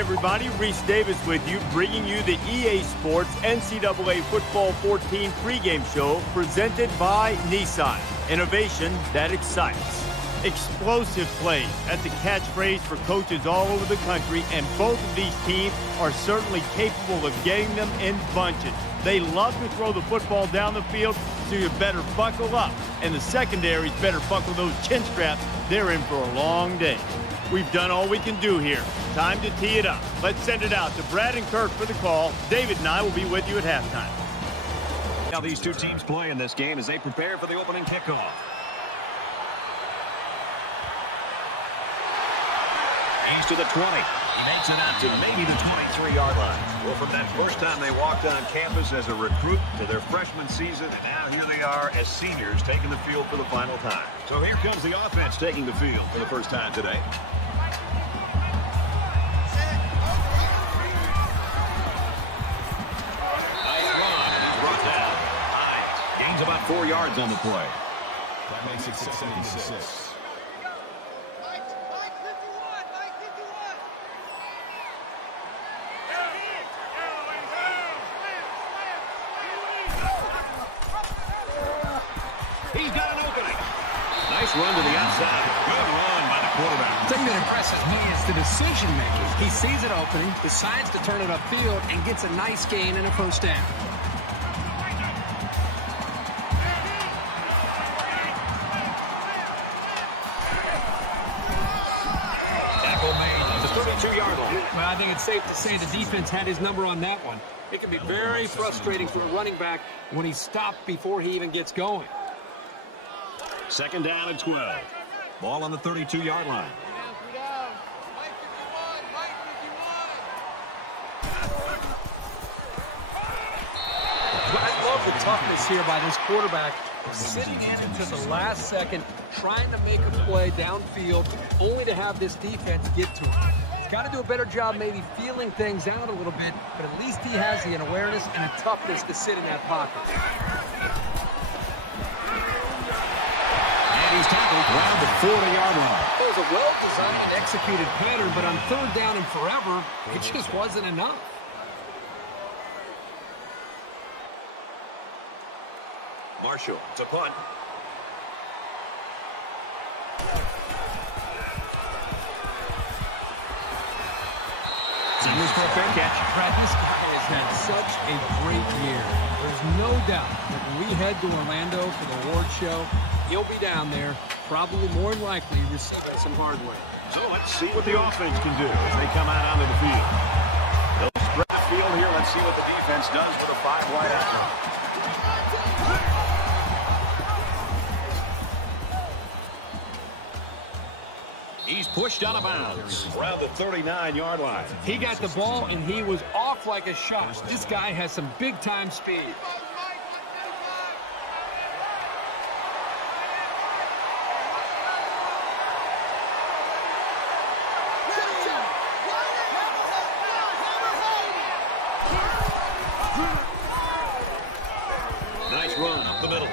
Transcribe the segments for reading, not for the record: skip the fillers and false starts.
everybody, Reese Davis with you, bringing you the EA Sports NCAA Football 14 pregame show presented by Nissan. Innovation that excites. Explosive plays. That's a catchphrase for coaches all over the country, and both of these teams are certainly capable of getting them in bunches. They love to throw the football down the field, so you better buckle up. And the secondaries better buckle those chin straps. They're in for a long day. We've done all we can do here. Time to tee it up. Let's send it out to Brad and Kirk for the call. David and I will be with you at halftime. Now these two teams play in this game as they prepare for the opening kickoff. He's to the 20. He makes it out to maybe the 23-yard line. Well, from that first time they walked on campus as a recruit to their freshman season, and now here they are as seniors taking the field for the final time. So here comes the offense taking the field for the first time today. Nice run, and he's brought down. Nice. Gains about 4 yards on the play. That makes it 76. He's got an opening. Nice run to the outside. Good run by the quarterback. The thing that impresses me is the decision-making. He sees it opening, decides to turn it upfield, and gets a nice gain and a first down. Tackle made at the 32-yard line. Well, I think it's safe to say the defense had his number on that one. It can be very frustrating for a running back when he's stopped before he even gets going. Second down and 12. Ball on the 32-yard line. I love the toughness here by this quarterback. Sitting in until the last second, trying to make a play downfield, only to have this defense get to him. He's got to do a better job maybe feeling things out a little bit, but at least he has the awareness and a toughness to sit in that pocket. He's tackled around the 40-yard line. It was a well-designed, executed pattern, but on third down and forever, it just wasn't enough. Marshall, it's a punt. Seniors for a fair catch. Brad, this guy has had such a great year. There's no doubt that when we head to Orlando for the award show, he'll be down there, probably more than likely receiving some hardware. So let's see what the offense can do as they come out onto the field. They'll spread the field here. Let's see what the defense does with a 5-wide out. He's pushed out of bounds around the 39-yard line. He got the ball, and he was off like a shot. This guy has some big-time speed. Nice run up the middle.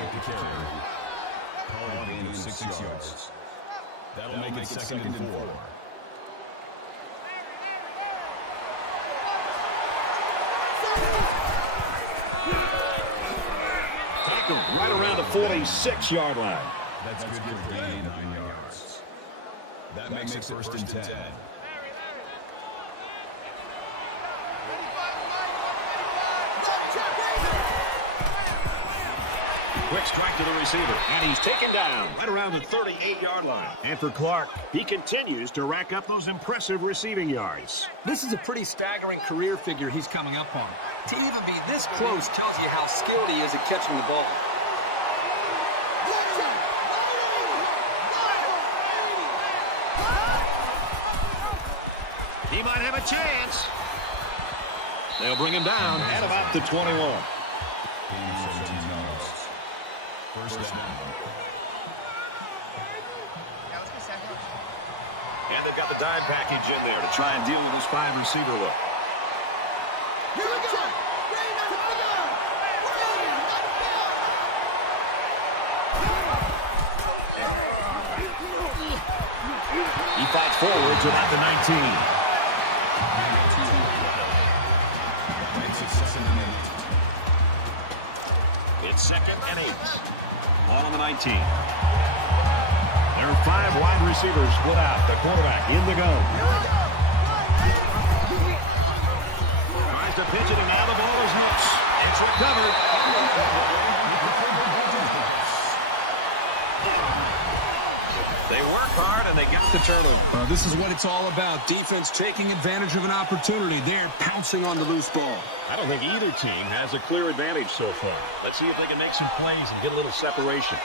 Call on gain of 6 yards. That'll make it second and 4. Tackle right around the 46-yard line. That's good for gain 9 yards. That makes it first and 10. Quick strike to the receiver, and he's taken down right around the 38-yard line. And for Clark, he continues to rack up those impressive receiving yards. This is a pretty staggering career figure he's coming up on. To even be this close tells you how skilled he is at catching the ball. He might have a chance. They'll bring him down at about the 21. Gain 17 yards. First down. And they've got the dime package in there to try and deal with this 5-receiver look. He fights forward to about the 19. It's 2nd and 8. Ball on the 19. There are 5 wide receivers split out. The quarterback in the gun. Tries to pitch it, and now the ball is loose. It's recovered. They work hard, and they get the turnover. This is what it's all about. Defense taking advantage of an opportunity. They're pouncing on the loose ball. I don't think either team has a clear advantage so far. Let's see if they can make some plays and get a little separation.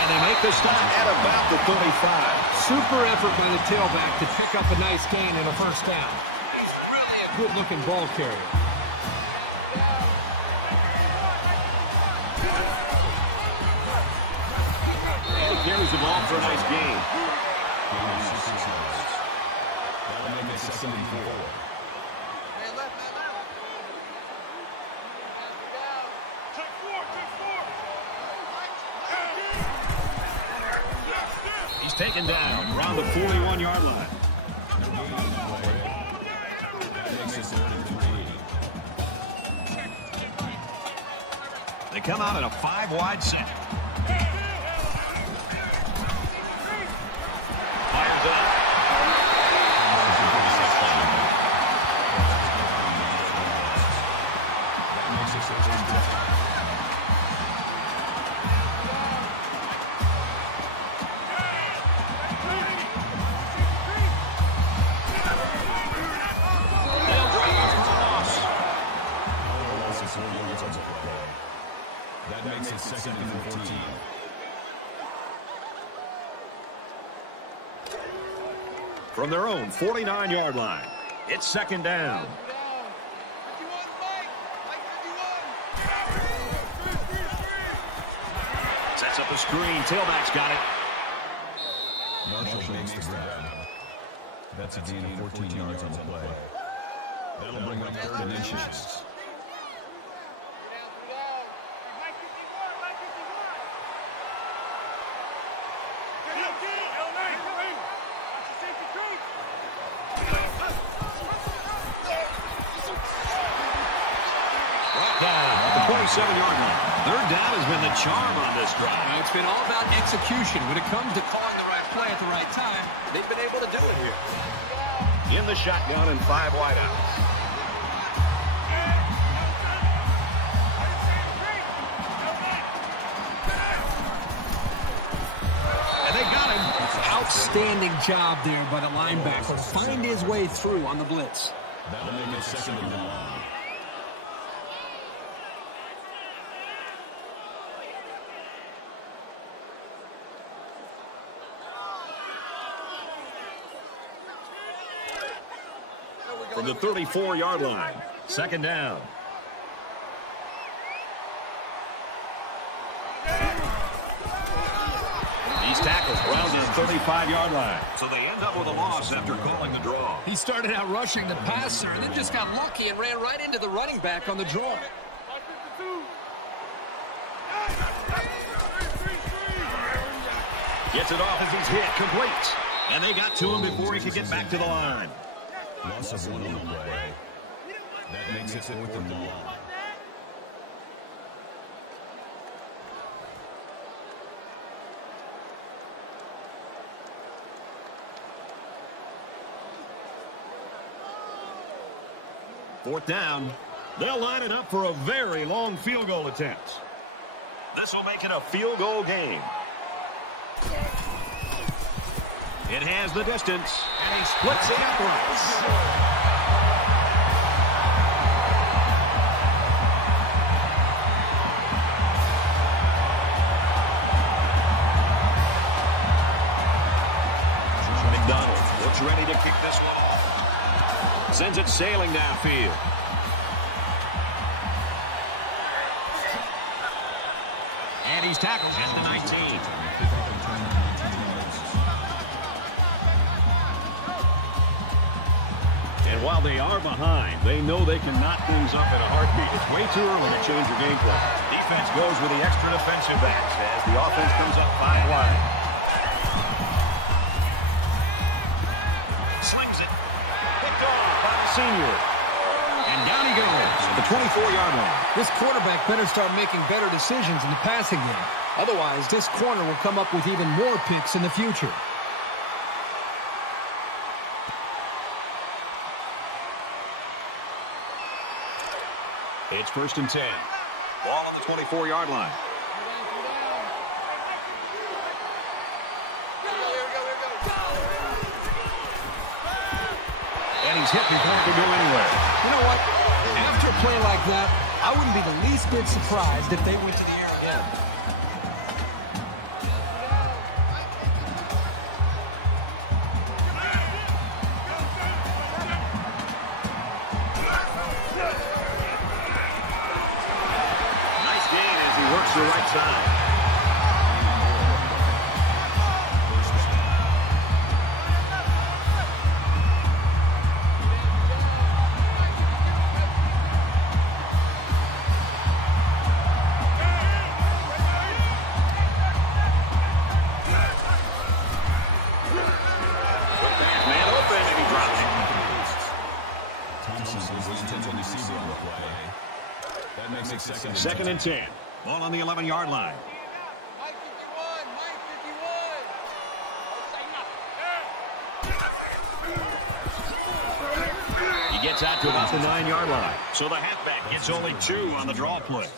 And they make the stop at about the 35. Super effort by the tailback to pick up a nice gain and a first down. He's really a good-looking ball carrier. Carries the ball for a nice gain. That'll make it 2nd and 4. He's taken down around the 41-yard line. They come out in a 5-wide set. Fires up. That makes it 2nd and 14. From their own 49-yard line, it's 2nd down. Sets up a screen. Tailback's got it. Marshall makes the grab. That's a gain of 14 yards on the play. That'll bring up 3rd and inches. At the 47-yard line. 3rd down has been the charm on this drive. It's been all about execution. When it comes to calling the right play at the right time, they've been able to do it here. In the shotgun and 5 wideouts. And they got him. Outstanding job there by the linebacker to find his way through on the blitz. That'll make it 2nd and long. From the 34-yard line, 2nd down. These tackles around the 35-yard line. So they end up with a loss after calling the draw. He started out rushing the passer and then just got lucky and ran right into the running back on the draw. Gets it off as he's hit, complete. And they got to him before he could get back to the line. Loss of 1 on the play. That makes it 4th and long. Fourth down. They'll line it up for a very long field goal attempt. This will make it a field goal game. It has the distance, and he splits the uprights. McDonald looks ready to kick this one off. Sends it sailing downfield. And he's tackled at the 19. And while they are behind, they know they can knot things up in a heartbeat. It's way too early to change your game plan. Defense goes with the extra defensive backs as the offense comes up 5 wide. Slings it. Picked off by the senior. And down he goes at the 24-yard line. This quarterback better start making better decisions in the passing game. Otherwise, this corner will come up with even more picks in the future. It's 1st and 10. Ball on the 24-yard line. And he's hit before he can go anywhere. You know what? After a play like that, I wouldn't be the least bit surprised if they went to the air again. Nice gain as he works the right side. Second and 10. Ball on the 11-yard line. He gets out to about the 9-yard line. So the halfback gets only 2 on the draw play.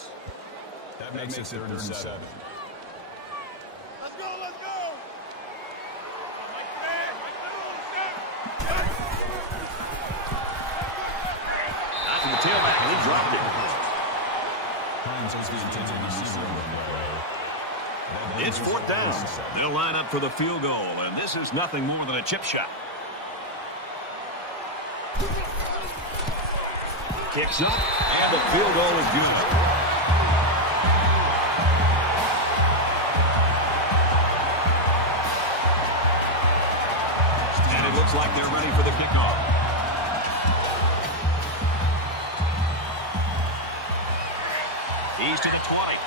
That makes it 3rd and 7. Let's go, let's go. Out to the tailback, and he dropped it. It's 4th down. They'll line up for the field goal, and this is nothing more than a chip shot. Kicks up, and the field goal is good. And it looks like they're ready for the kickoff. He's to the 20.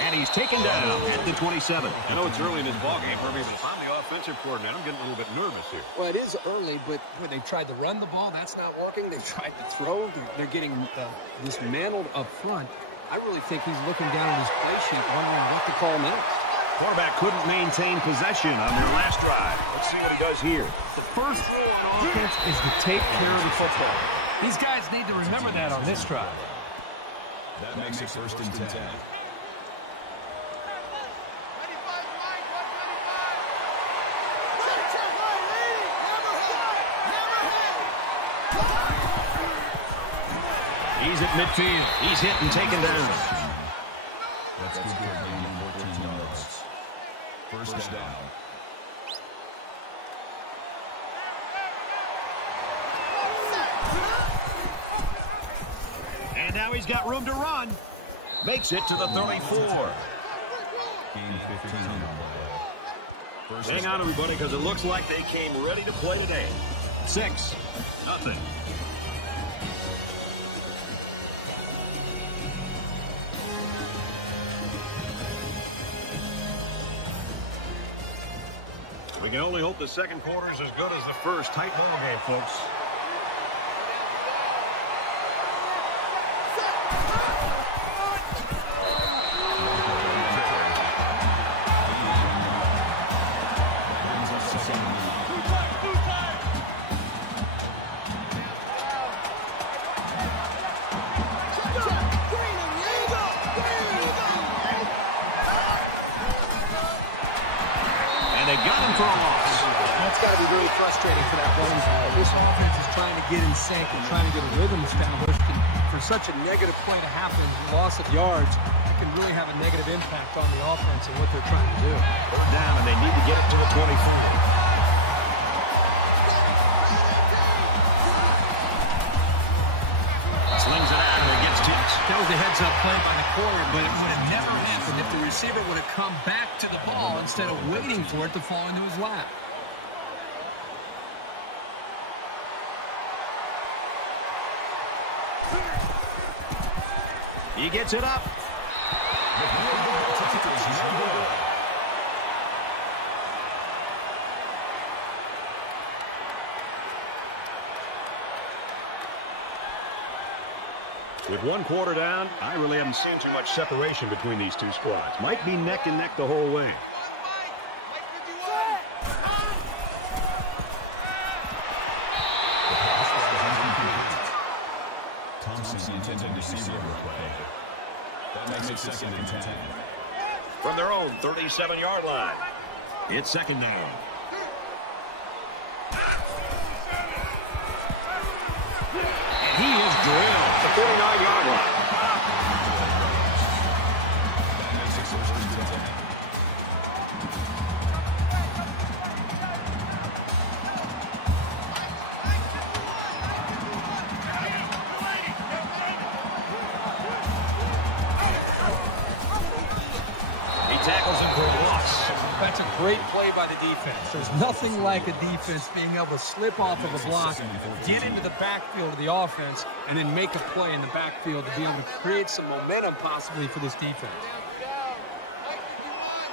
And he's taken down at the 27. I know it's early in this ballgame, Herbie, but if I'm the offensive coordinator, I'm getting a little bit nervous here. Well, it is early, but they've tried to run the ball. That's not working. They've tried to throw. They're getting dismantled up front. I really think he's looking down at his play sheet, wondering what to call next. Quarterback couldn't maintain possession on their last drive. Let's see what he does here. The first rule on offense is to take care of the football. These guys need to remember that on this drive. That makes it 1st and 10. He's at midfield. He's hit and taken down. That's good for a gain of 14 yards. 1st down. And now he's got room to run. Makes it to the 34. Gain 15 on the play. Hang on, everybody, because it looks like they came ready to play today. 6-0. We can only hope the second quarter is as good as the first. Tight ball game, folks. That's got to be really frustrating for that ball. This offense is trying to get in sync and trying to get a rhythm established. And for such a negative play to happen, loss of yards, that can really have a negative impact on the offense and what they're trying to do. Third down, and they need to get it to the 24. Slings it out, and it gets tipped. That was a heads-up play by the corner, but it would have never happened if the receiver would have come back to the ball instead of waiting for it to fall into his lap. He gets it up. With one quarter down, I really haven't seen too much separation between these two squads. Might be neck and neck the whole way. Thompson intended receiver play. That makes it 2nd and 10. From their own 37-yard line. It's 2nd down. And he is drilled at the 49-yard line. That makes it 1st and 10. Tackles him for a loss. That's a great play by the defense. There's nothing like a defense being able to slip off of a block, get into the backfield of the offense, and then make a play in the backfield to be able to create some momentum possibly for this defense.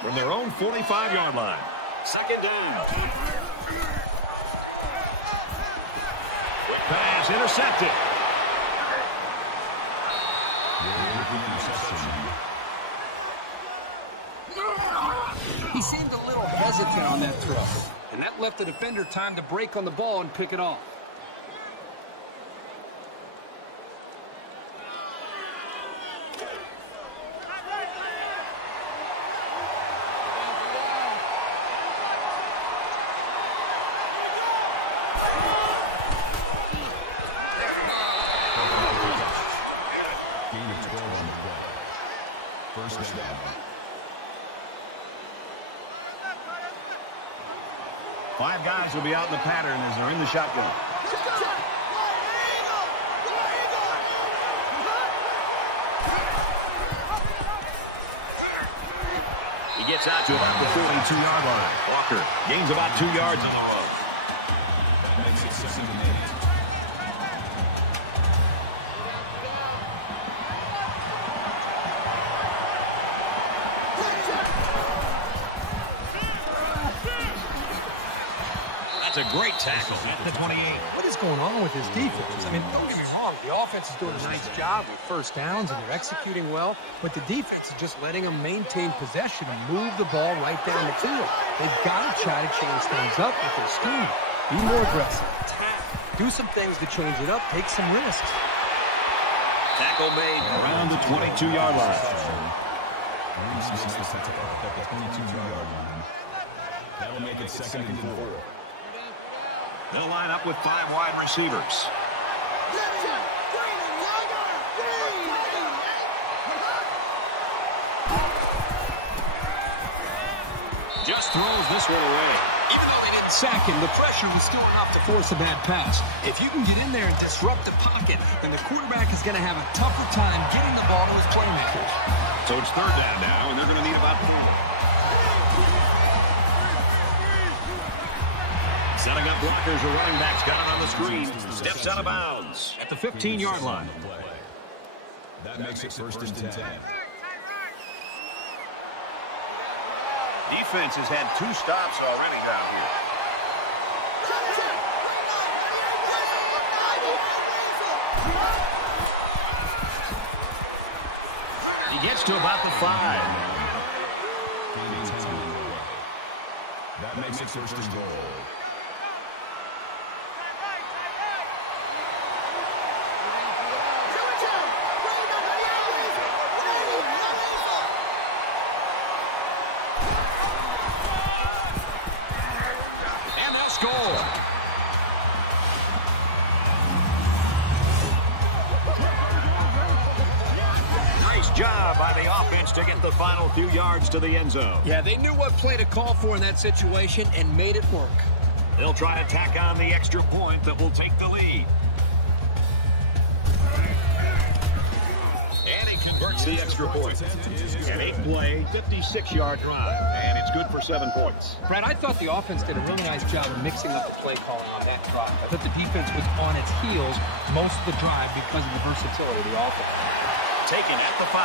From their own 45-yard line. 2nd down. Quick pass intercepted. He seemed a little hesitant on that throw, and that left the defender time to break on the ball and pick it off. Gain of 12 on the play. 1st down. Five guys will be out in the pattern as they're in the shotgun. He gets out to about the 42-yard line. Walker gains about 2 yards on the road. That makes it 2nd and 8. That's a great tackle at the 28. What is going on with this defense? I mean, don't get me wrong. The offense is doing a nice job with 1st downs, and they're executing well, but the defense is just letting them maintain possession and move the ball right down the field. They've got to try to change things up with their scheme. Be more aggressive. Attack. Do some things to change it up. Take some risks. Tackle made around the 22-yard line. Reese makes the tackle at the 22-yard line. That'll make it 2nd and 4. They'll line up with 5 wide receivers. Just throws this one away. Even though they didn't sack him, the pressure was still enough to force a bad pass. If you can get in there and disrupt the pocket, then the quarterback is going to have a tougher time getting the ball to his playmakers. So it's 3rd down now, and they're going to need about 4. Setting up blockers, the running back's got it on the screen. Steps out of bounds at the 15-yard line. That makes it 1st and 10. Defense has had 2 stops already down here. He gets to about the 5. That makes it 1st and goal. Job by the offense to get the final few yards to the end zone. Yeah, they knew what play to call for in that situation and made it work. They'll try to tack on the extra point that will take the lead. And he converts the extra point. An 8-play, 56-yard drive, and it's good for 7 points. Brad, I thought the offense did a really nice job of mixing up the play calling on that drive. I thought the defense was on its heels most of the drive because of the versatility of the offense. Taken at the 5.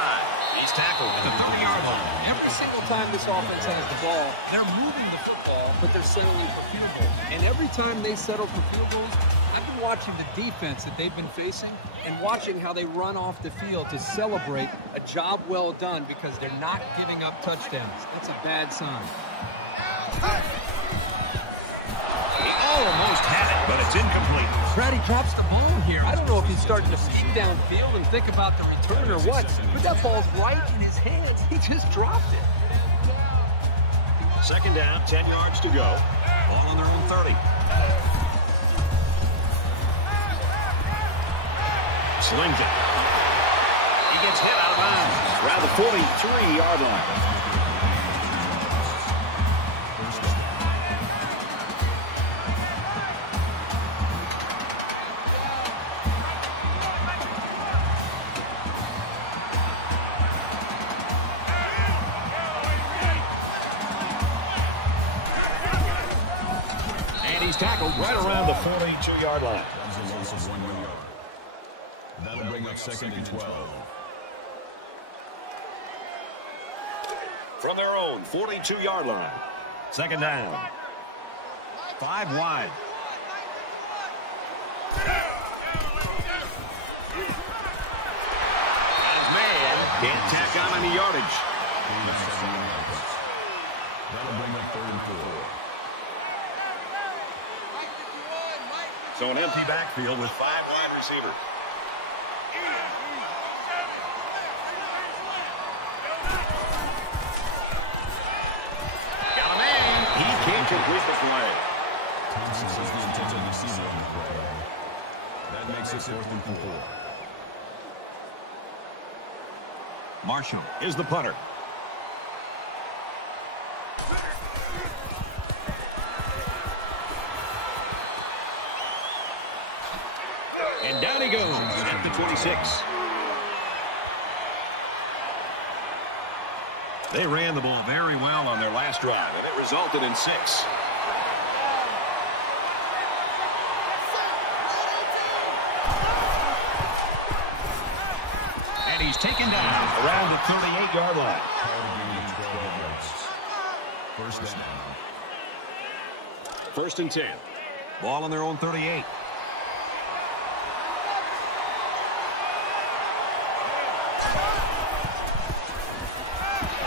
He's tackled at the 30-yard line. Every single time this offense has the ball, they're moving the football, but they're settling for field goals. And every time they settle for field goals, I've been watching the defense that they've been facing and watching how they run off the field to celebrate a job well done because they're not giving up touchdowns. That's a bad sign. He almost had it, but it's incomplete. Brady drops the ball here. I don't know if he's starting to peek downfield and think about the return or what, but that ball's right in his hands. He just dropped it. Second down, 10 yards to go. Ball on their own 30. Slings it. He gets hit out of bounds around the 43-yard line. Tackled right around the 42-yard line. That's a loss of 1 yard. That'll bring up second and 12. From their own 42-yard line. Second down. 5 wide. As man can't tack on any yardage. That'll bring up third and 4. So an empty backfield with 5 wide receivers. Got a man. He can't complete the play. Thompson is the intended receiver on the play. That makes it fourth and 4. Marshall is the punter. And down he goes at the 26. They ran the ball very well on their last drive, and it resulted in 6. And he's taken down around the 38-yard line. First down. First and 10. Ball on their own 38.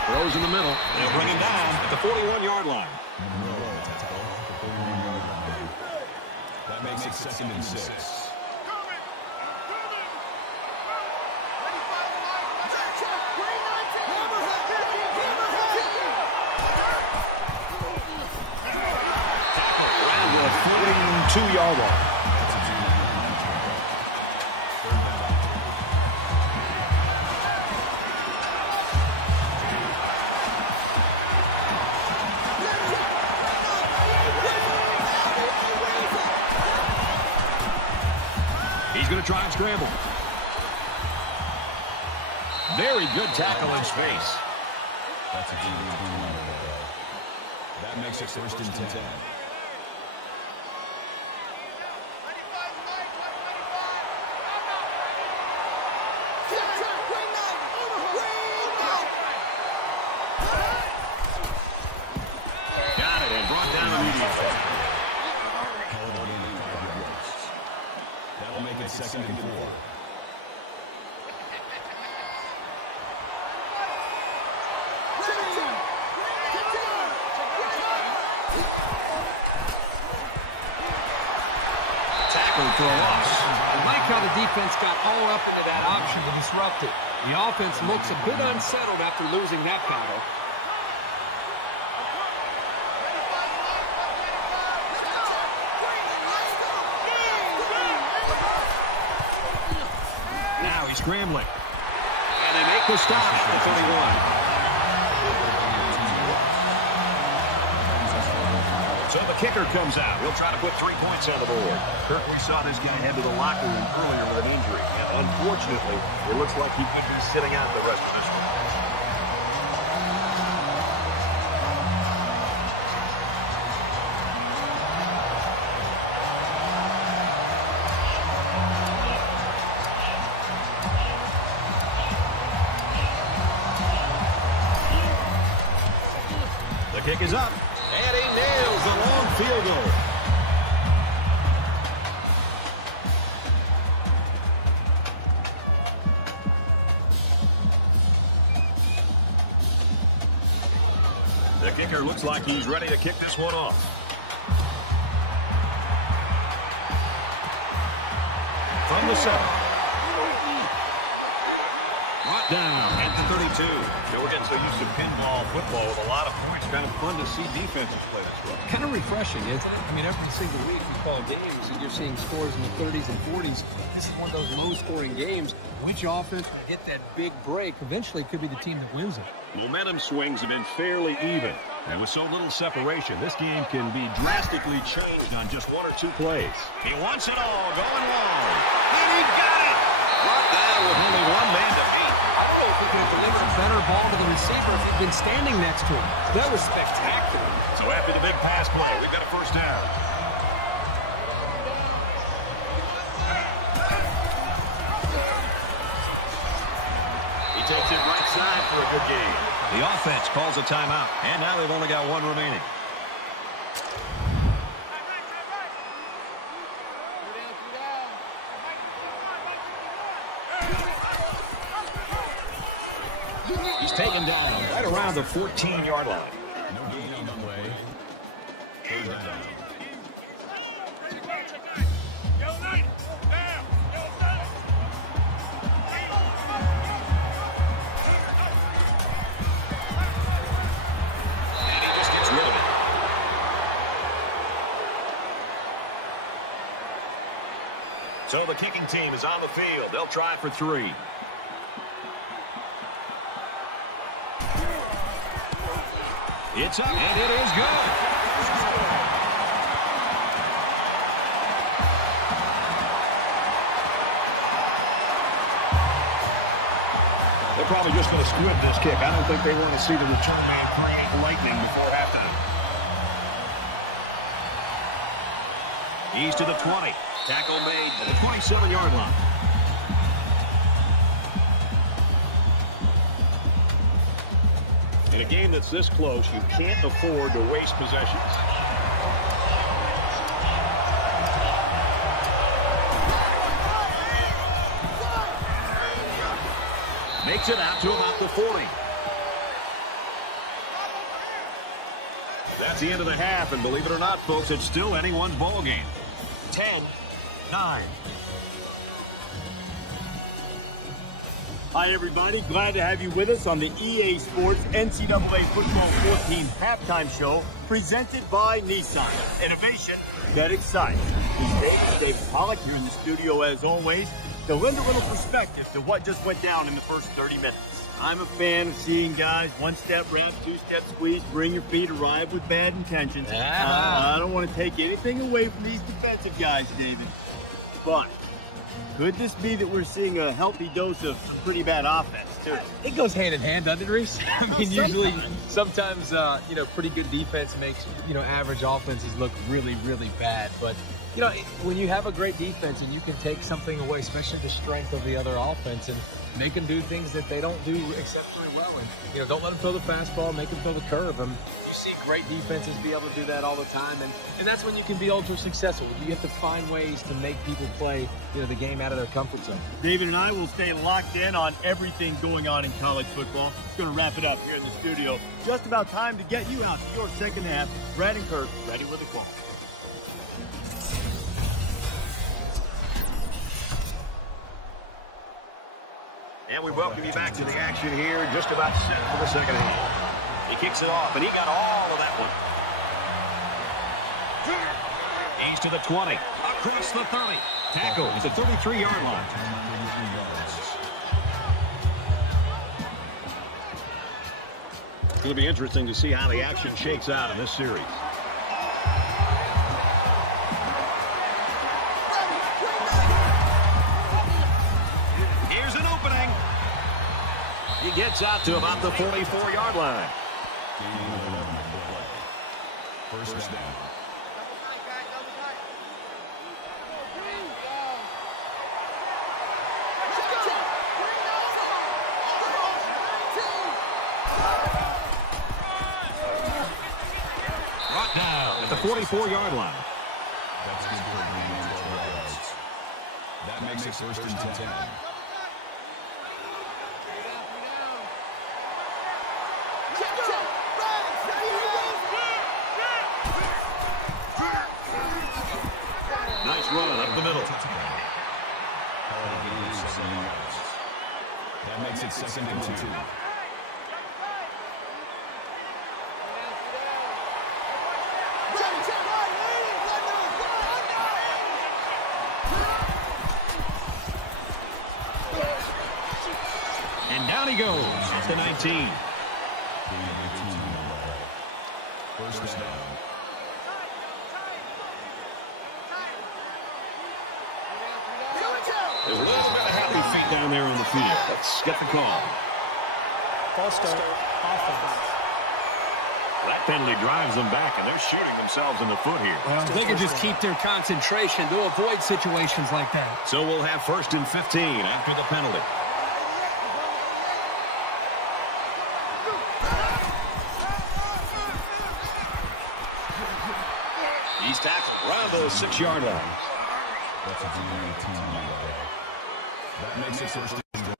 Throws in the middle. They'll bring him down at the 41-yard line. That makes it second and 6. Around the 42-yard line. He's going to try and scramble. Very good tackle in space. That's a that makes it first and 10. Got it and brought down immediately. That'll make it second and 4. Tackled for a loss. I like how the defense got all up into that option to disrupt it. The offense looks a bit unsettled after losing that battle. Now he's scrambling. And they make the stop at the 31. So the kicker comes out. He'll try to put 3 points on the board. Kirk, we saw this guy head to the locker room earlier with an injury. And unfortunately, it looks like he could be sitting out the rest of this one. The kick is up. And he nails a long field goal. Kicker looks like he's ready to kick this one off. From the 7. Brought down at the 32. We're getting so used to pinball football with a lot of points. Kind of fun to see defenses play this way. Kind of refreshing, isn't it? I mean, every single week we call games and you're seeing scores in the 30s and 40s. This is one of those low-scoring games. Which offense will get that big break eventually could be the team that wins it. Momentum swings have been fairly even. And with so little separation, this game can be drastically changed on just 1 or 2 plays. He wants it all, going long. And he got it! Brought down with only 1 man to beat. I don't know if he could have delivered a better ball to the receiver if he'd been standing next to him. That was spectacular. So after the big pass play, we've got a first down. He takes it right side for a good game. The offense calls a timeout, and now they've only got 1 remaining. He's taken down right around the 14-yard line. No gain on the play. Third down. And he just gets rid of it. So the kicking team is on the field. They'll try for 3. It's up, and it is good. They're probably just going to squib this kick. I don't think they want to see the return man create lightning before halftime. He's to the 20. Tackle made at the 27-yard line. In a game that's this close, you can't afford to waste possessions. Makes it out to about the 40. That's the end of the half, and believe it or not, folks, it's still anyone's ball game. 10-9. Hi, everybody. Glad to have you with us on the EA Sports NCAA Football 14 halftime show presented by Nissan. Innovation that excites. This David Pollock here in the studio as always to lend a little perspective to what just went down in the first 30 minutes. I'm a fan of seeing guys one-step wrap, two-step squeeze, bring your feet, arrive with bad intentions. I don't want to take anything away from these defensive guys, David, but could this be that we're seeing a healthy dose of pretty bad offense, too? It goes hand in hand, doesn't it, Reese? I mean, usually, sometimes, pretty good defense makes, average offenses look really, really bad. But, when you have a great defense and you can take something away, especially the strength of the other offense, and make them do things that they don't do exceptionally well. And, don't let them throw the fastball, make them throw the curve. And you see great defenses be able to do that all the time. And that's when you can be ultra successful. You have to find ways to make people play, the game out of their comfort zone. David and I will stay locked in on everything going on in college football. It's going to wrap it up here in the studio. Just about time to get you out to your second half. Brad and Kirk ready with a call. And we welcome you back to the action here. Just about set for the second half. He kicks it off, and he got all of that one. He's to the 20. Across the 30. Tackle at the 33-yard line. It's going to be interesting to see how the action shakes out in this series. Here's an opening. He gets out to about the 44-yard line. First down. Brought down at the 44-yard line. That's good for a gain of 12 yards. That makes it first and 10. this run up the middle. That makes it 2nd and 2. And down he goes at the 19. First down. There's a little bit of happy feet down there on the field. Let's get the call. False start. Offense. That penalty drives them back, and they're shooting themselves in the foot here. Well, they can just keep their concentration to avoid situations like that. So we'll have 1st and 15 after the penalty. He's tackled around the 6-yard line. That's a that makes it 1st and goal.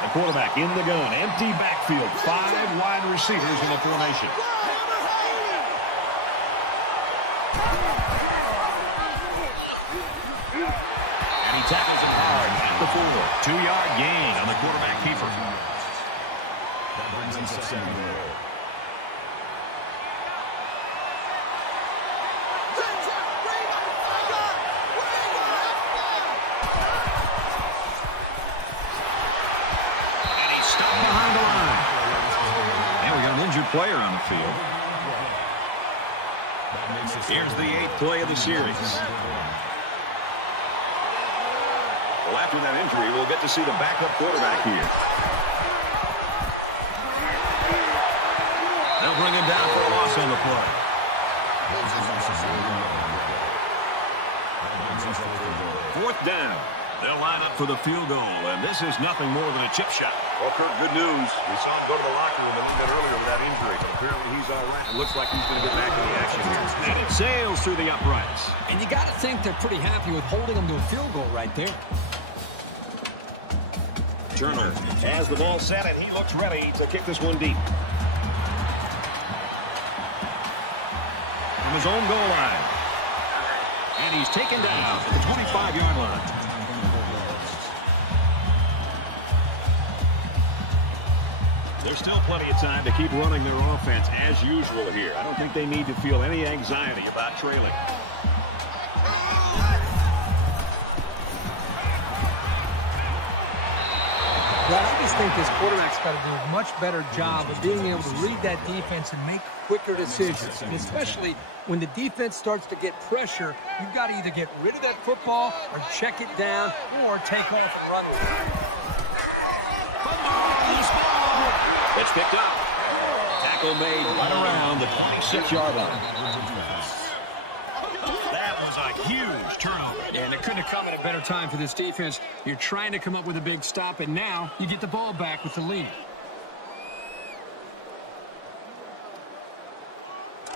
The quarterback in the gun. Empty backfield. 5 wide receivers in the formation. And he tackles him hard at the 4. 2-yard gain on the quarterback keeper. That brings him 2nd and goal. Player on the field. Here's the 8th play of the series. Well, after that injury, we'll get to see the backup quarterback here. They'll bring him down for a loss on the play. 4th down. They'll line up for the field goal, and this is nothing more than a chip shot. Well, Kirk, good news. We saw him go to the locker room a little bit earlier with that injury, but apparently he's all right. It looks like he's going to get back in the action here. And it sails through the uprights. And you got to think they're pretty happy with holding them to a field goal right there. Turner has the ball set, and he looks ready to kick this one deep. From his own goal line. And he's taken down at the 25-yard line. There's still plenty of time to keep running their offense as usual here. I don't think they need to feel any anxiety about trailing. Well, I just think this quarterback's got to do a much better job of being able to read that defense and make quicker decisions. And especially when the defense starts to get pressure, you've got to either get rid of that football or check it down or take off and run with it. It's picked up. Tackle made right around the 26-yard line. That was a huge turnover. And it couldn't have come at a better time for this defense. You're trying to come up with a big stop, and now you get the ball back with the lead.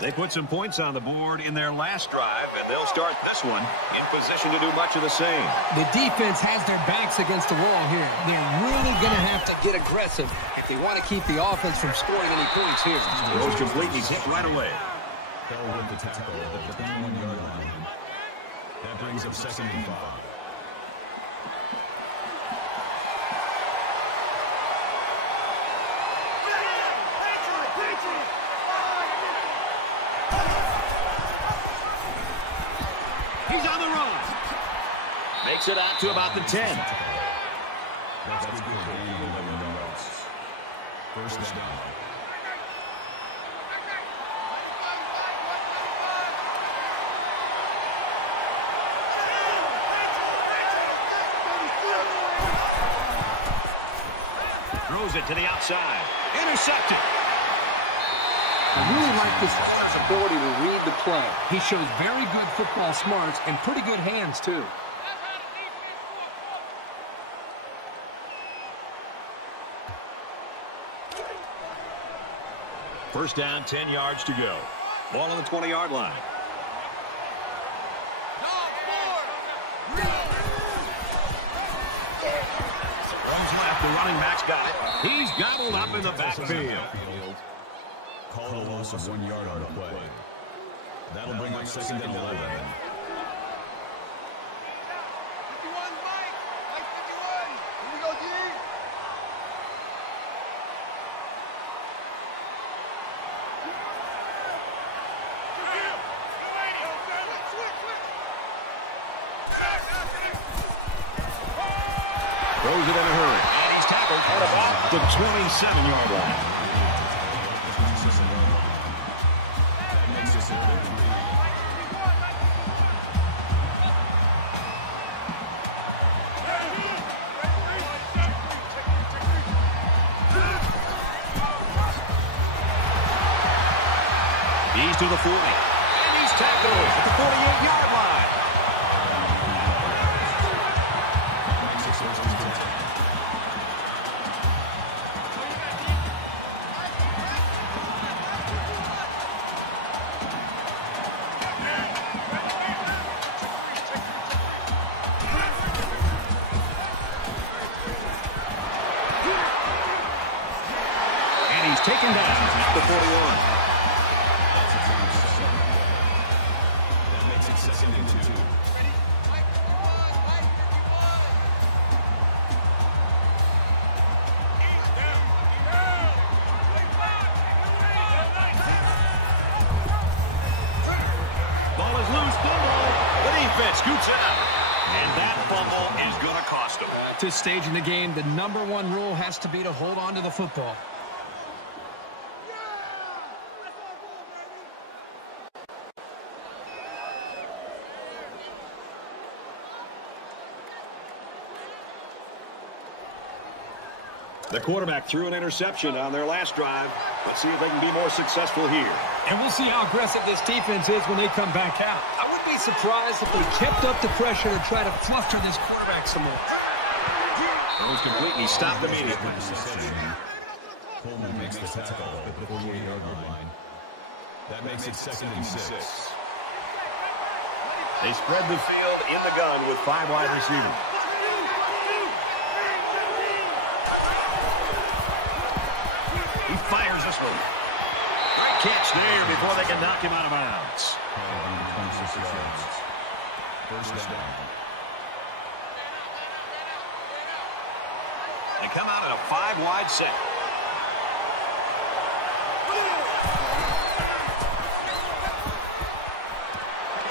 They put some points on the board in their last drive, and they'll start this one in position to do much of the same. The defense has their backs against the wall here. They're really going to have to get aggressive if they want to keep the offense from scoring any points here. Throws complete, he's hit right away. Fell with the tackle at the 21-yard line. That brings up 2nd and 5. He's on the run. Makes it out to about the 10. That's good for 11 yards. 1st down. Throws it to the outside. Intercepted. I really like this player's ability to read the play. He shows very good football smarts and pretty good hands, too. First down, 10 yards to go. Ball on the 20-yard line. Runs left, the running back's got it. He's gobbled up in the backfield. Called a loss of 1 yard on the play. That'll bring up second and 11. Throws it in a hurry. And he's tackled at about the 27-yard line. That makes it 3rd and 3. He's to the 40. And he's tackled at the 48-yard line. Taken down at the 41. That makes it 2nd and 2. Ball is loose. Fumble. The defense scoots it out. And that fumble is going to cost them. At this stage in the game, the #1 rule has to be to hold on to the football. The quarterback threw an interception on their last drive. Let's see if they can be more successful here. And we'll see how aggressive this defense is when they come back out. I would be surprised if they kept up the pressure to try to fluster this quarterback some more. Those completely stopped immediately. Coleman makes the tackle at the 48-yard line. That makes it 2nd and 6. They spread the field in the gun with 5 wide receivers. He fires this one. Great catch there before they can knock him out of bounds. 26 yards. First down. They come out at a 5-wide set.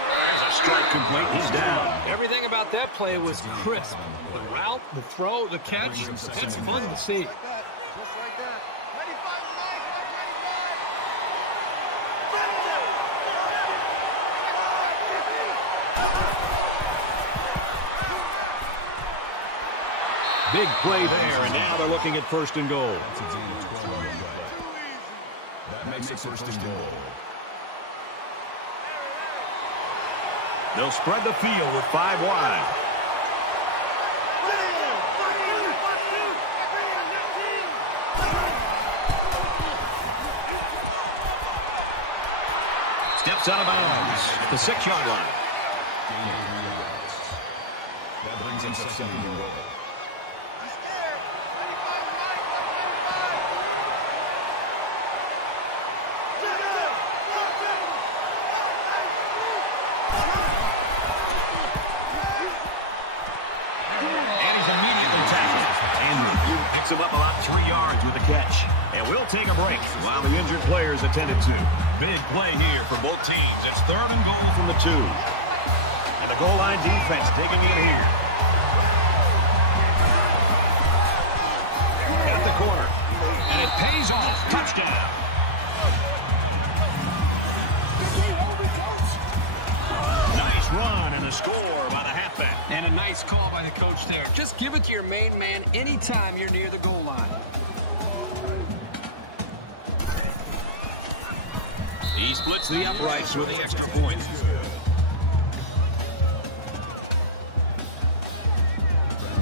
There's a strike complete. He's down. Everything about that play was crisp. The route, the throw, the catch, it's fun to see. Big play there, and now they're looking at 1st and goal. That's a gain of 12 on the play. That makes it 1st and goal. They'll spread the field with 5 wide. Steps out of bounds at the 6-yard line. Gain of 3 yards. That brings him 2nd and goal. Him up about 3 yards with the catch. And we'll take a break while the injured players attended to. Big play here for both teams. It's 3rd and goal from the 2. And the goal line defense digging in here. At the corner. And it pays off. Touchdown. Nice run and a score by the halfback. And a nice call by the coach there. Just give it to your main man anytime you're near the goal line. He splits the uprights with the extra point.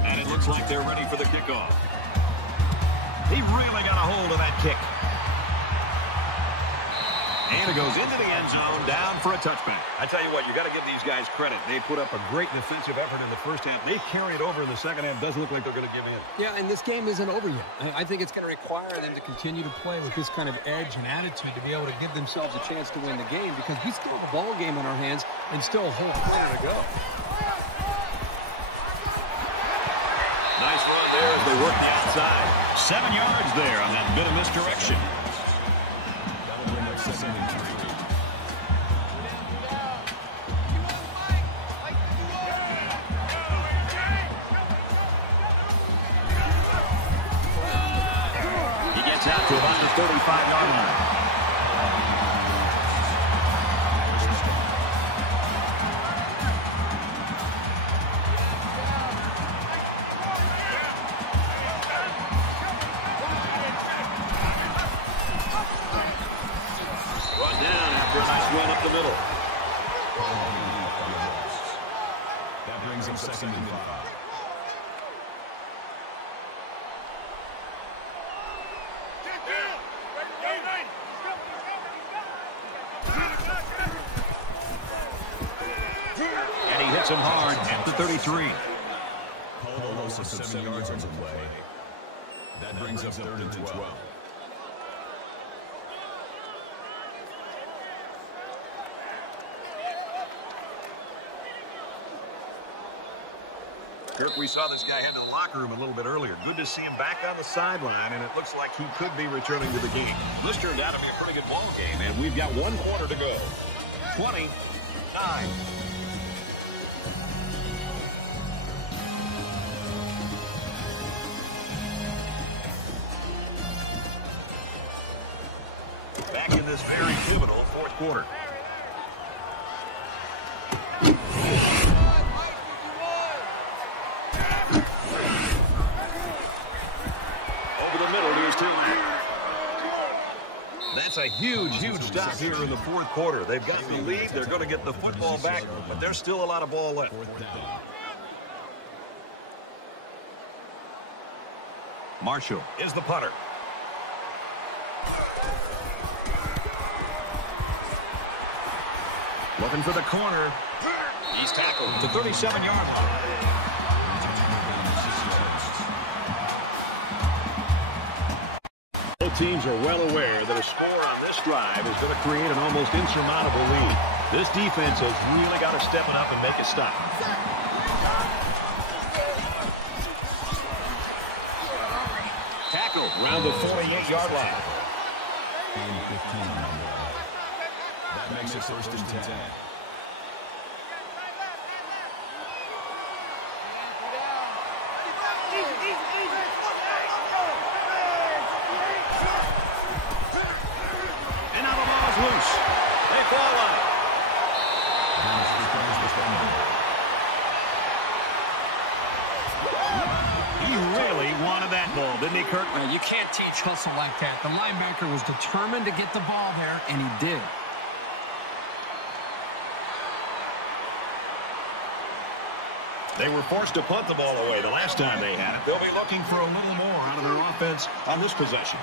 And it looks like they're ready for the kickoff. He really got a hold of that kick. And it goes into the end zone, down for a touchback. I tell you what, you got to give these guys credit. They put up a great defensive effort in the first half. They carry it over in the second half. Doesn't look like they're going to give in. Yeah, and this game isn't over yet. I think it's going to require them to continue to play with this kind of edge and attitude to be able to give themselves a chance to win the game, because we still have a ball game in our hands and still a whole quarter to go. Nice run there as they work the outside. 7 yards there on that bit of misdirection. That'll bring up 2nd and 3. Out to about the 35-yard line. Brought down after a nice run up the middle. That brings him 2nd and 5. Hits him hard at the 33. Call the loss of 7 yards on the play. That brings up 3rd and 12. Kirk, we saw this guy head to the locker room a little bit earlier. Good to see him back on the sideline, and it looks like he could be returning to the game. This turned out to be a pretty good ball game, and we've got 1 quarter to go. 29. Back in this very pivotal 4th quarter. Over the middle to his team. That's a huge stop here in the 4th quarter. They've got the lead. They're going to get the football back, but there's still a lot of ball left. Marshall is the punter. Looking for the corner. He's tackled at the 37-yard line. Both teams are well aware that a score on this drive is going to create an almost insurmountable lead. This defense has really got to step it up and make a stop. Tackle around the 48-yard line. And 15. That makes it 1st and 10. And now the ball is loose. They fall on it. He really wanted that ball, didn't he, Kirk? You can't teach hustle like that. The linebacker was determined to get the ball there, and he did. They were forced to punt the ball away the last time they had it. They'll be looking for a little more out of their offense on this possession.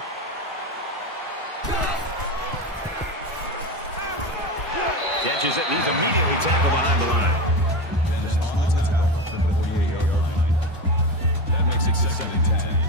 Catches it, needs immediately tackled behind the line. That makes it 2nd and 10.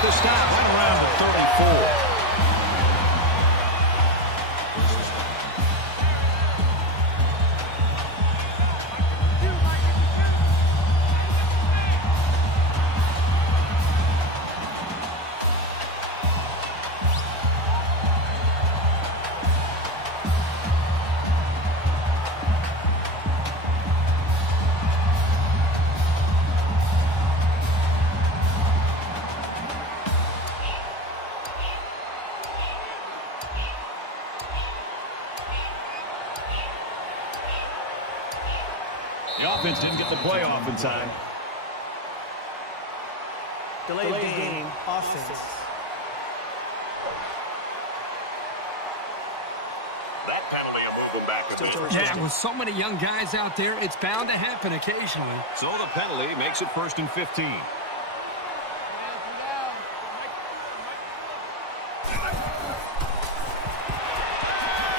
The stop right around the 34. offense didn't get the play off in time. Delayed game, offense. That penalty will move them back a bit. Yeah, with so many young guys out there, it's bound to happen occasionally. So the penalty makes it 1st and 15.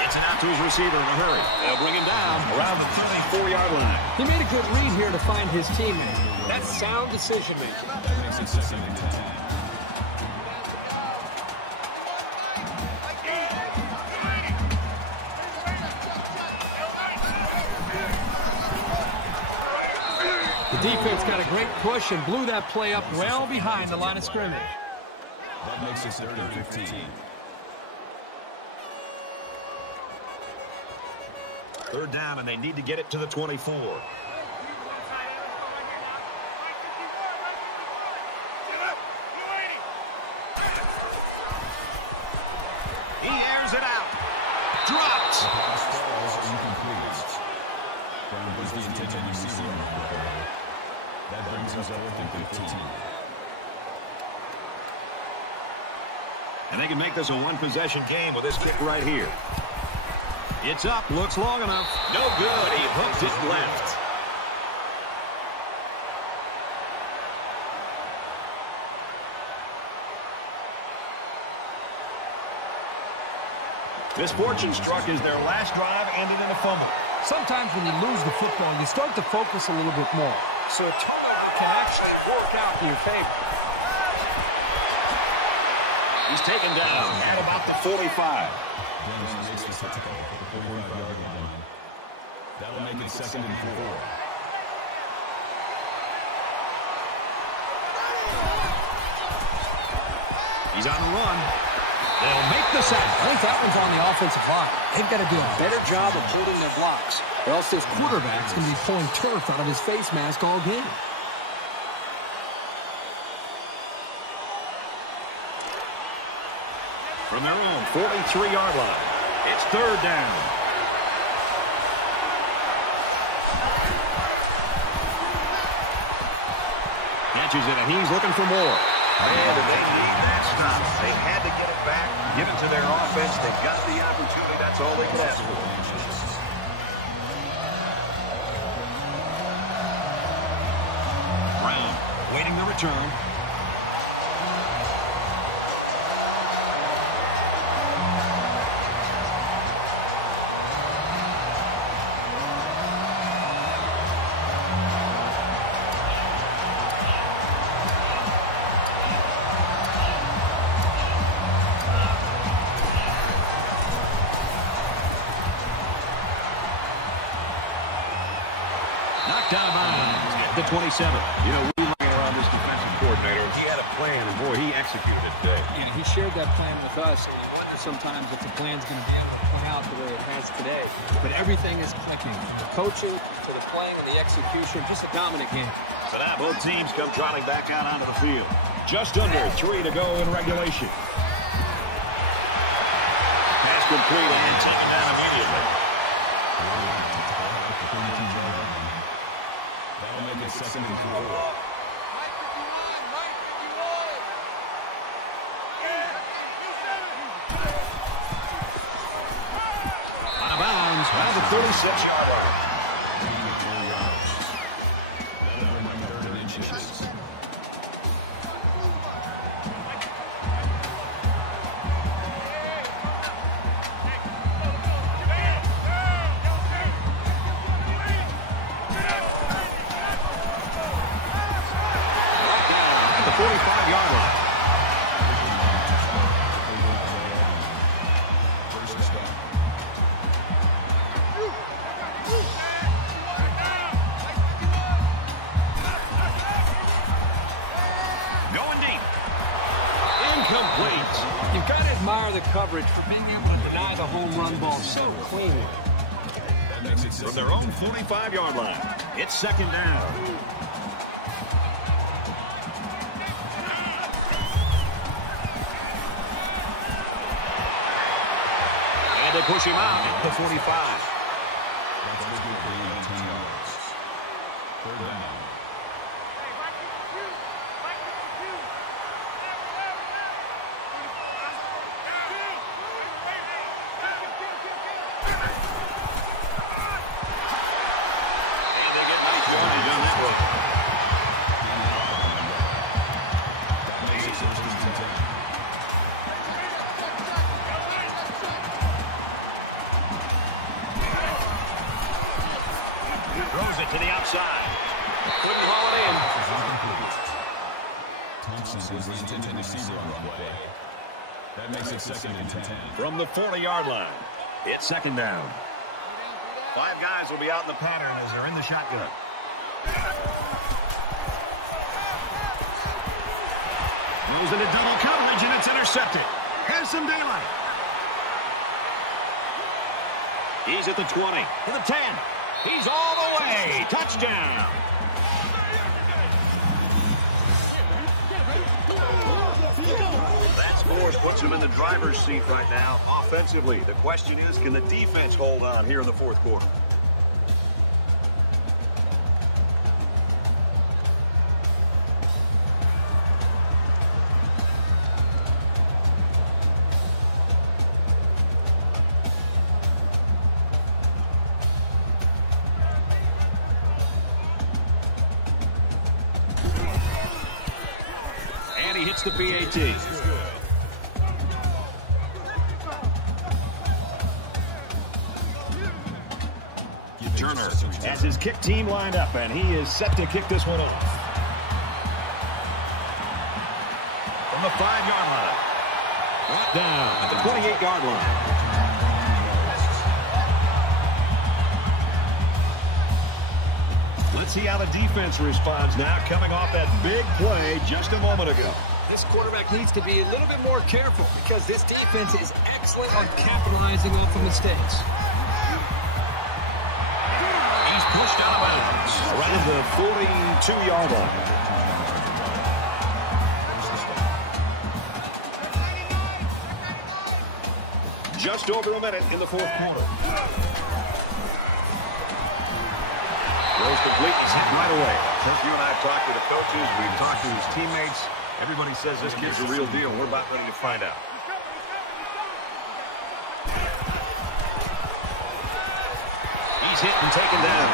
Gets it out to his receiver in a hurry. They'll bring him down around the 34-yard line. He made a good read here to find his teammate. That's sound decision-making. That makes it 2nd and 10. The defense got a great push and blew that play up well behind the line of scrimmage. That makes it 3rd and 15. Third down, and they need to get it to the 24. He airs it out. Dropped. Brown was the intended receiver. That brings us 4th and 15. And they can make this a one-possession game with this kick right here. It's up, looks long enough. No good, he hooked it left. Misfortune struck as their last drive ended in a fumble. Sometimes when you lose the football, you start to focus a little bit more. So it can actually work out in your favor. He's taken down at about the 45. That'll make it 2nd and 4. He's on the run. They'll make the sack. I think that one's on the offensive line. They've got to do a better job of holding their blocks, or else this quarterback's going to be pulling turf out of his face mask all game. From their own 43-yard line, it's 3rd down. Catches it, and he's looking for more. And they need that stop. They had to get it back, give it to their offense. They got the opportunity. That's all they could ask for. Brown waiting the return. Knocked out of bounds. The 27. You know, we were around this defensive coordinator. He had a plan, and boy, he executed it today. Yeah, he shared that plan with us. And you wonder sometimes if the plan's going to be able to play out the way it has today. But everything is clicking. From the coaching to the playing and the execution. Just a dominant game. So now both teams come trotting back out onto the field. Just under 3 to go in regulation. Pass complete and taken down immediately. That'll make it 2nd and 4. Out of bounds. Out of the 36-yard line. That'll bring 3rd and inches. At the 45-yard line. First and stop. Going deep. Incomplete. You've got to admire the coverage for being able to deny the home run ball so clean. That makes it From their own 45-yard line. It's 2nd down. And they push him out at the 45. That's a good gain of 10 yards. outside. Couldn't haul it in. Thompson is the intended receiver on the play. That makes it 2nd and 10. From the 40-yard line, it's 2nd down. 5 guys will be out in the pattern as they're in the shotgun. Goes into double coverage, and it's intercepted. Has some daylight. He's at the 20, to the 10. He's all the way. Touchdown. That score puts him in the driver's seat right now. Offensively, the question is, can the defense hold on here in the 4th quarter? And he hits the PAT. Turner has his kick team lined up, and he is set to kick this one off. From the 5-yard line. Brought down at the 28-yard line. Let's see how the defense responds now, coming off that big play just a moment ago. This quarterback needs to be a little bit more careful because this defense is excellent on capitalizing off of mistakes. He's pushed out of bounds around the 42-yard line. Just over a minute in the 4th quarter. Throws complete. He's hit right away. Since you and I have talked to the coaches, we've talked to his teammates, everybody says this kid's a real deal. We're about ready to find out. He's hit and taken down.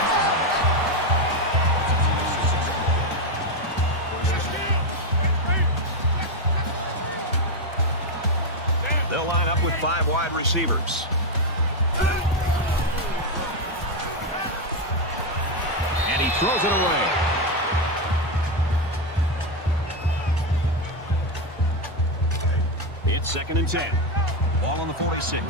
They'll line up with 5 wide receivers. And he throws it away. It's 2nd and 10. Ball on the 46.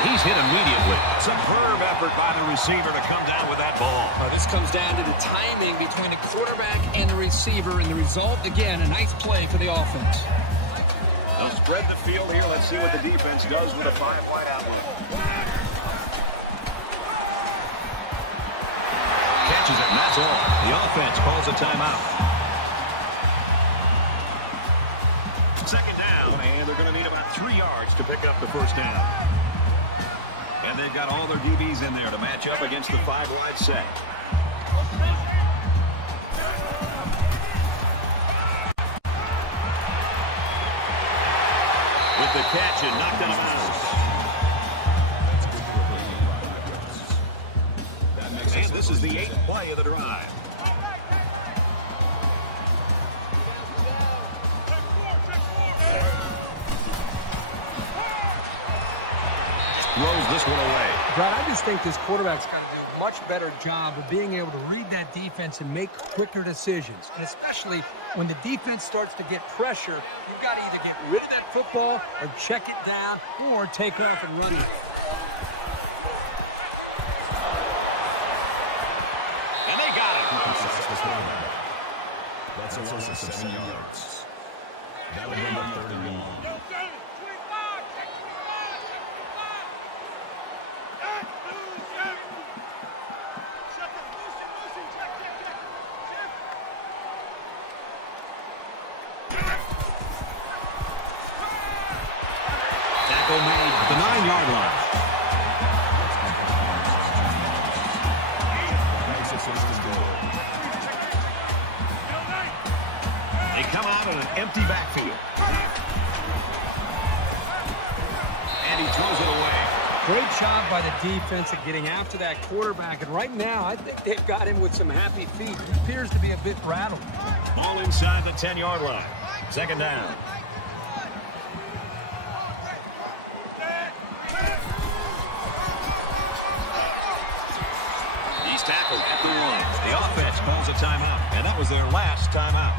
He's hit immediately. Superb effort by the receiver to come down with that ball. This comes down to the timing between the quarterback and the receiver, and the result, again, a nice play for the offense. They'll spread the field here. Let's see what the defense does with a 5-wide outlet. Catches it, and that's all. The offense calls a timeout. 2nd down, and they're going to need about 3 yards to pick up the 1st down. And they've got all their DBs in there to match up against the 5-wide set. With the catch and knocked out of bounds. And this is the 8th play of the drive. Throws this one away. Brad, I just think this quarterback's got to do a much better job of being able to read that defense and make quicker decisions. And especially when the defense starts to get pressure, you've got to either get rid of that football or check it down or take off and run it. And they got it. That's a loss of 7 yards. That would bring up 3rd and 1. Made at the 9-yard line. They come out in an empty backfield. And he throws it away. Great job by the defense at getting after that quarterback. And right now, I think they've got him with some happy feet. He appears to be a bit rattled. All inside the 10-yard line. 2nd down. He's tackled at the 1. The offense calls a timeout, and that was their last timeout.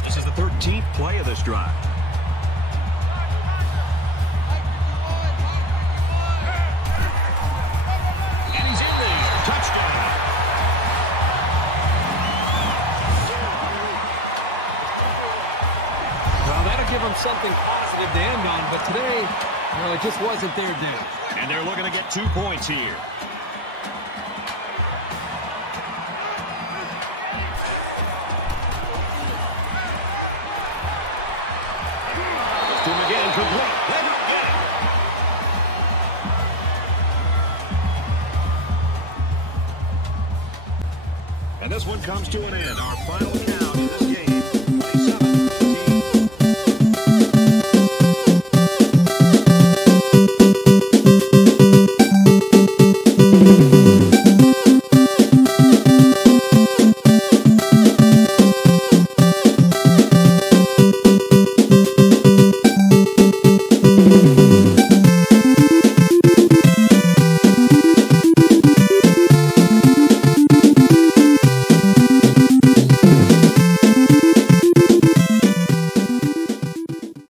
This is the 13th play of this drive. And he's in there. Touchdown. Well, that'll give them something positive to end on, but today, well, it just wasn't their day. And they're looking to get 2 points here. To him again, complete. They don't get it. And this one comes to an end. Our final count in this game.